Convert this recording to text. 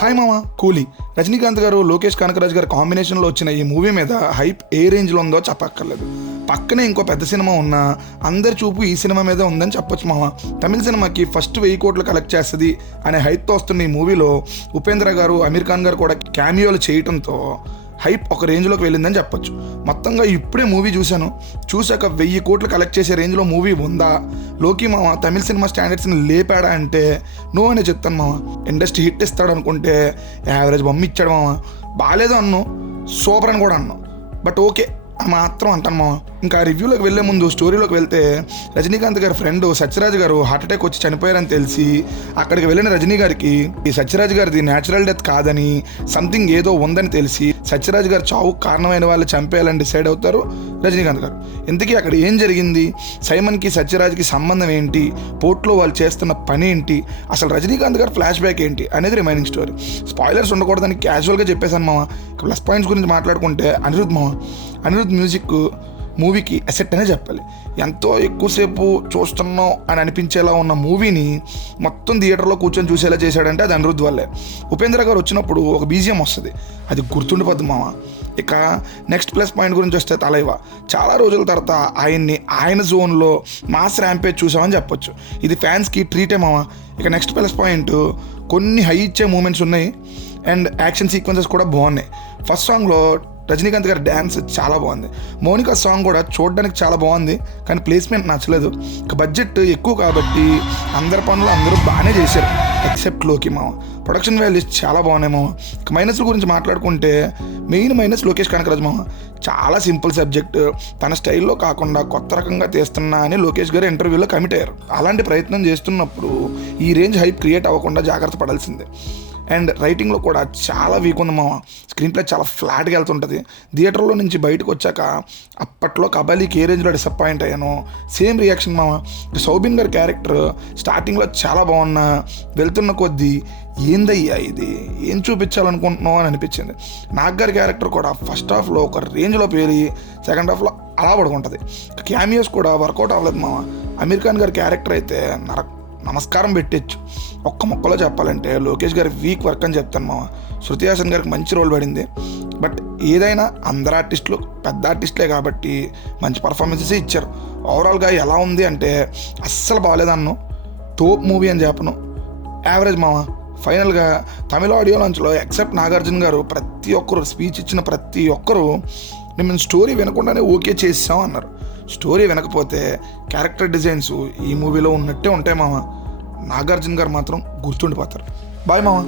Hi మామ కూలీ. రజనీకాంత్ గారు లోకేష్ కనకరాజ్ గారి కాంబినేషన్లో వచ్చిన ఈ మూవీ మీద హైప్ ఏ రేంజ్లో ఉందో చెప్పక్కర్లేదు. పక్కనే ఇంకో పెద్ద సినిమా ఉన్నా అందరి చూపు ఈ సినిమా మీద ఉందని చెప్పొచ్చు మామ. తమిళ సినిమాకి ఫస్ట్ 1000 కోట్లు కలెక్ట్ చేస్తుంది అనే హైప్తో వస్తున్న ఈ మూవీలో ఉపేంద్ర గారు, అమీర్ ఖాన్ గారు కూడా క్యామియోలు చేయడంతో హైప్ ఒక రేంజ్లోకి వెళ్ళిందని చెప్పొచ్చు. మొత్తంగా ఇప్పుడే మూవీ చూశాక 1000 కోట్లు కలెక్ట్ చేసే రేంజ్లో మూవీ ఉందా? లోకి మామ తమిళ సినిమా స్టాండర్డ్స్ని లేపాడా అంటే నో అనే చెప్తాను మామ. ఇండస్ట్రీ హిట్ ఇస్తాడు అనుకుంటే యావరేజ్ బొమ్మ ఇచ్చాడు మామ. బాగాలేదు అన్ను, సూపర్ అని కూడా అన్ను, బట్ ఓకే అని మాత్రం అంటాను మామ. ఇంకా రివ్యూలోకి వెళ్ళే ముందు స్టోరీలోకి వెళ్తే, రజనీకాంత్ గారి ఫ్రెండ్ సత్యరాజ్ గారు హార్ట్అటాక్ వచ్చి చనిపోయారని తెలిసి అక్కడికి వెళ్ళిన రజనీ గారికి ఈ సత్యరాజ్ గారిది న్యాచురల్ డెత్ కాదని సంథింగ్ ఏదో ఉందని తెలిసి సత్యరాజ్ గారు చావు కారణమైన వాళ్ళు చంపేయాలని డిసైడ్ అవుతారు రజనీకాంత్ గారు. ఇంతకీ అక్కడ ఏం జరిగింది, సైమన్కి సత్యరాజ్కి సంబంధం ఏంటి, పోర్ట్లో వాళ్ళు చేస్తున్న పని ఏంటి, అసలు రజనీకాంత్ గారు ఫ్లాష్ బ్యాక్ ఏంటి అనేది రిమైనింగ్ స్టోరీ. స్పాయిలర్స్ ఉండకూడదని క్యాజువల్గా చెప్పేశాను మామ. ప్లస్ పాయింట్స్ గురించి మాట్లాడుకుంటే అనిరుద్ధ్ మ్యూజిక్ మూవీకి అసెట్ అనే చెప్పాలి. ఎంతో ఎక్కువసేపు చూస్తున్నాం అని అనిపించేలా ఉన్న మూవీని మొత్తం థియేటర్లో కూర్చొని చూసేలా చేశాడంటే అది అనిరుద్ధ్ వల్లే. ఉపేంద్ర గారు వచ్చినప్పుడు ఒక బీజిఎం వస్తుంది, అది గుర్తుండిపోద్ది మామ. ఇక నెక్స్ట్ ప్లస్ పాయింట్ గురించి వస్తే తలైవా. చాలా రోజుల తర్వాత ఆయన జోన్లో మాస్ ర్యాంపేజ్ చూసామని చెప్పొచ్చు. ఇది ఫ్యాన్స్కి ట్రీటే మామ. ఇక నెక్స్ట్ ప్లస్ పాయింట్, కొన్ని హై ఇచ్చే మూమెంట్స్ ఉన్నాయి అండ్ యాక్షన్ సీక్వెన్సెస్ కూడా బాగున్నాయి. ఫస్ట్ సాంగ్లో రజనీకాంత్ గారి డ్యాన్స్ చాలా బాగుంది. మౌనిక సాంగ్ కూడా చూడడానికి చాలా బాగుంది, కానీ ప్లేస్మెంట్ నచ్చలేదు. ఇక బడ్జెట్ ఎక్కువ కాబట్టి అందరి పనులు అందరూ బాగానే చేశారు ఎక్సెప్ట్ లోకి మామ. ప్రొడక్షన్ వాల్యూస్ చాలా బాగున్నాయి మామ. ఇక మైనస్ల గురించి మాట్లాడుకుంటే మెయిన్ మైనస్ లోకేష్ కనకరాజ్ మామ. చాలా సింపుల్ సబ్జెక్ట్, తన స్టైల్లో కాకుండా కొత్త రకంగా తీస్తున్నా అని లోకేష్ గారు ఇంటర్వ్యూలో కమిట్ అయ్యారు. అలాంటి ప్రయత్నం చేస్తున్నప్పుడు ఈ రేంజ్ హైప్ క్రియేట్ అవ్వకుండా జాగ్రత్త పడాల్సిందే. అండ్ రైటింగ్లో కూడా చాలా వీక్ ఉంది మామ. స్క్రీన్ ప్లే చాలా ఫ్లాట్గా వెళ్తుంటుంది. థియేటర్లో నుంచి బయటకు వచ్చాక అప్పట్లో కబాలీకి ఏ రేంజ్లో డిసప్పాయింట్ అయ్యానో సేమ్ రియాక్షన్ మామ. సౌబిన్ గారి క్యారెక్టర్ స్టార్టింగ్లో చాలా బాగున్నా వెళ్తున్న కొద్దీ ఏందయ్యా ఇది, ఏం చూపించాలనుకుంటున్నావు అని అనిపించింది. నాగ్ గారి క్యారెక్టర్ కూడా ఫస్ట్ హాఫ్లో ఒక రేంజ్లో పేలి సెకండ్ హాఫ్లో అలా పడుకుంటుంది. క్యామియోస్ కూడా వర్కౌట్ అవ్వలేదు మామ. అమీర్ ఖాన్ గారి క్యారెక్టర్ అయితే నమస్కారం పెట్టచ్చు. ఒక్క మొక్కలో చెప్పాలంటే లోకేష్ గారి వీక్ వర్క్ అని చెప్తాను మామ. శృతి హాసన్ గారికి మంచి రోల్ పడింది, బట్ ఏదైనా అందరు ఆర్టిస్టులు పెద్ద ఆర్టిస్టులే కాబట్టి మంచి పర్ఫార్మెన్సెస్ ఇచ్చారు. ఓవరాల్గా ఎలా ఉంది అంటే అస్సలు బాగాలేదన్ను, తోప్ మూవీ అని చెప్పను, యావరేజ్ మామ. ఫైనల్గా తమిళ ఆడియో లాంచ్లో ఎక్సెప్ట్ నాగార్జున గారు ప్రతి ఒక్కరు స్పీచ్ ఇచ్చిన ప్రతి ఒక్కరు మేము స్టోరీ వినకుండానే ఓకే చేసాం అన్నారు. స్టోరీ వినకపోతే క్యారెక్టర్ డిజైన్స్ ఈ మూవీలో ఉన్నట్టే ఉంటాయి మామ. నాగార్జున గారు మాత్రం గుర్తుండిపోతారు. బాయ్ మామ.